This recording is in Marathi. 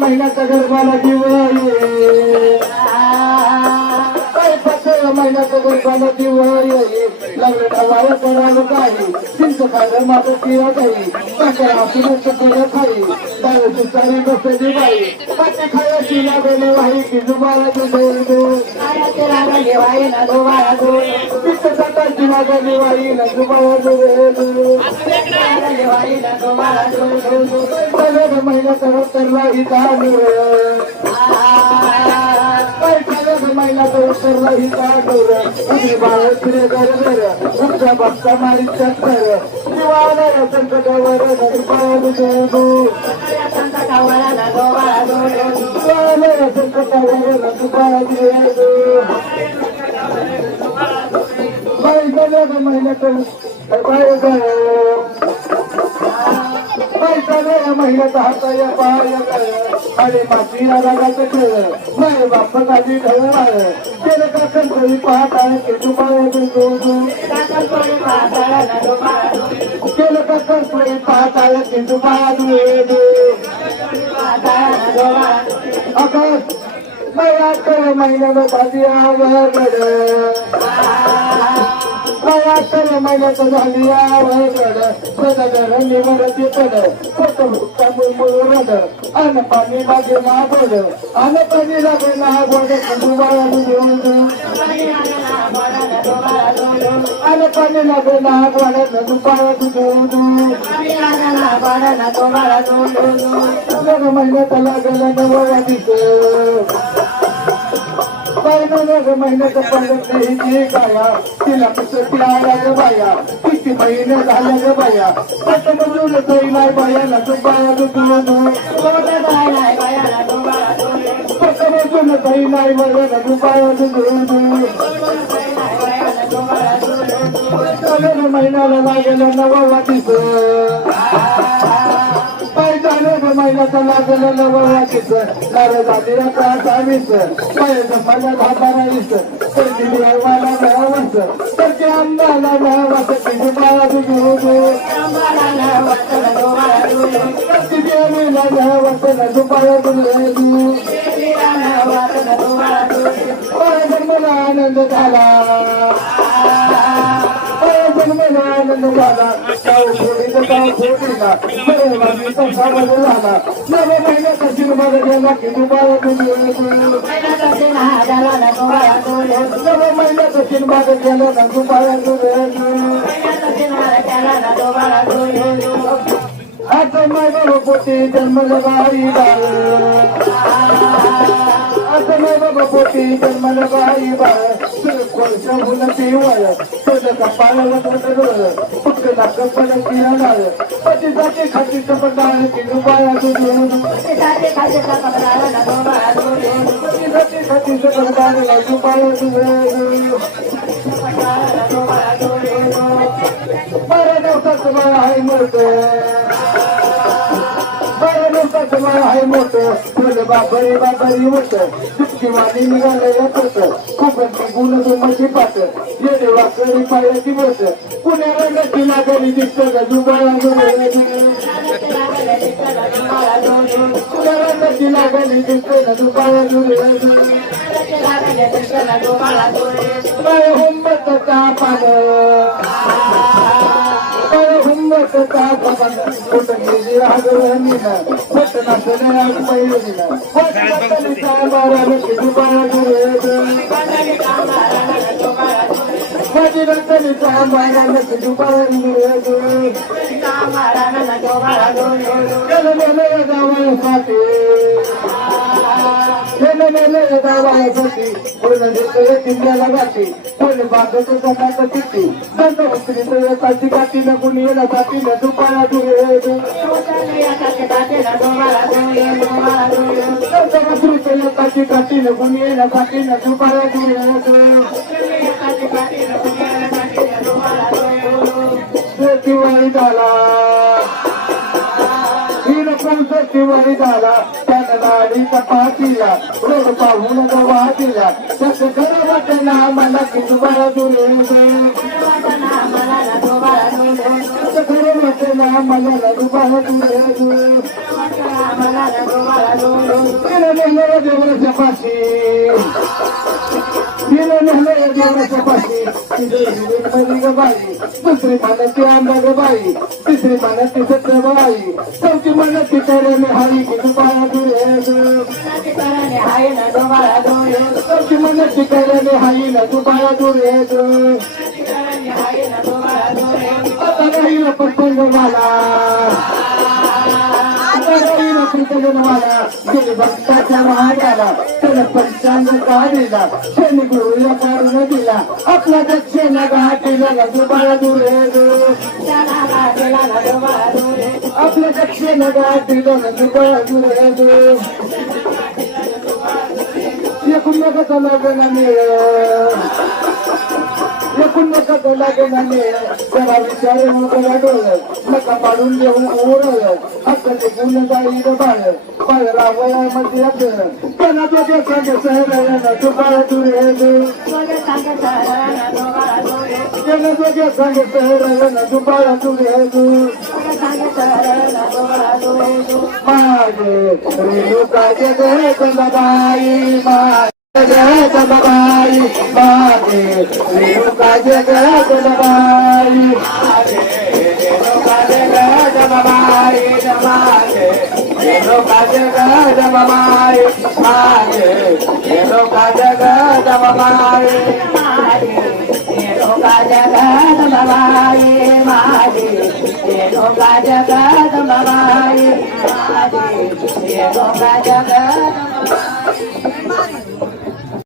महिन्याचा गरबाला दिवाळी महिन्याचा गरबाला दिवाळी लागलं ठवायला करावं काही चिंच खायला माझं किरा काही टाक्या आपली सगळं खाई दारूची सारी बसली बाई पाटे खायची लागले वाई की जुबाला दिवाळी ना दोबाळा चिंच साताची माझा दिवाळी ना जुबाला दिवाळी ना दोबाळा महिन्याचा उत्तरला इथं महिन्याचा उत्तरला इथं बाळ फिरे घर उठच्या बाप्पा मारी चक्कर दिवाळा संकटावर महिन्याचा हाताया पाया अरे मातीला रागाचं खेळ माय बाप्पा काजी ढवळ केलं का कंसळी पाहत आहे की तुम्हाला केलं का कंसळी पाहत आहे की तुम्हाला आकाश मला तर महिन्याला भाजी आवड तर महिन्याचं झाली आवड निवडती पड फक्त भुक्का मुरमुर अन्न पाणी लागे नागोड अन्न पाणी लागे नागोड अन्न पाणी लागे नागोड दुपार महिन्यात लागेल नवरातीच महिन्याचं पंगत नाही गाया तिला तिला आल्या ग बाया किती महिने झाल्या ग बाया आता मजूर तरी नाही बायाला तू बाया मजूर तरी नाही बायाला तू बाया महिन्याला लागेल नवरातीच महिन्याचा लागल नवरातीच नारळ जातीला प्रासावीस पायाचं माझ्या घाटाराईस तर दिली मला मिळावंच तर ते आंबाला मिळावं तिथे बाळा घेऊ तिथे आम्हीला मिळावं ना दुपारा जन्माला आनंद झाला जन्माला आनंद झाला नव्या महिन्याचा शिरमाग गेला की दुबारा नव्या महिन्याचा शिरमाग गेला ना दुबारा आता माझ्या पोटी जन्मला बाई बाळ आता माझ्या पोटी जन्मला बाई बाळ कोळशा पिवळ तुझं कपाळाला फक्त नाकपण पिळणार पतीसाठी खातीचं पडाळ की दुबारा पतीसाठी खातीचं पडाळ दुबारा 12 दिवसाचं बाळ आहे मला आहे मोठं फुलं बाबरी होत चुटकी वाणी निघालेलं होत खूप गुण दुमची पात येणे वाकडी पायाची बोट पुण्याला नदी लागली दिसत जुबाळा पुण्याला नदी लागली दिसत जुबाळा हुंबत तापान हुंबत तापान कुठं गेली रागवणीनं कुठं नाचण्या पहिलीनं माझी रचनीचा मारा नका दुपारी चल मेले गावासाठी चल मेले गावासाठी पूर्ण देतोय तिंड्याला गाठी पूर्ण बागतो सकाळ किती दंड उतरी एकाची गाठी न कुणी येणं जाती न दुपारा एकाची गाठी न कुणी येणं जाती न दुपारा दिवाळी झाला दिवाळी झाला त्यानं गाडीचा पाठीला रोड पाहून वाटीला तसं खरं वाटलं आम्हाला की दुबारा दुरे तसं खरं वाटलं आम्हाला दुबारा दुरे देवराच्या पाशी देवराच्या पाशी ग बाई दुसरी मानाची आंबा ग बाई तिसरी मानाची सत्र बाई चौथी मानाची करणे हाई की दुबारा दुरे चौथी मानाची करणे हाई ना दुबारा दुरे आता राहील पटकन मला गेली भक्ताच्या महाराला त्याला पंचांग काढला शनी गुरुला काढून दिला आपला दक्षिणा घाटीला दुबारा दुरे आपल्या दक्षिणा घाटीला दुबारा दुरे एकूण लग्न एकूण लग्न जरा विचार मोकळा डोळ नका पाडून देऊन ओरळ हक्काचे गुण जाईल बाळ बाळ रावया मध्ये आपलं त्यांना तो सांग सहरायला दुबारा दुरे त्यांना तो सांग सहरायला दुबारा दुरे माझे रेणुकाचे गणबाई माझे गणबाई माझे रेणुकाचे गणबाई रेणुकाचे गणबाई माझे रेणुकाचे गणबाई माझे रेणुकाचे गणबाई रेणुकाचे गणबाई माझे रेणुकाचे गणबाई माझे रेणुकाचे गणबाई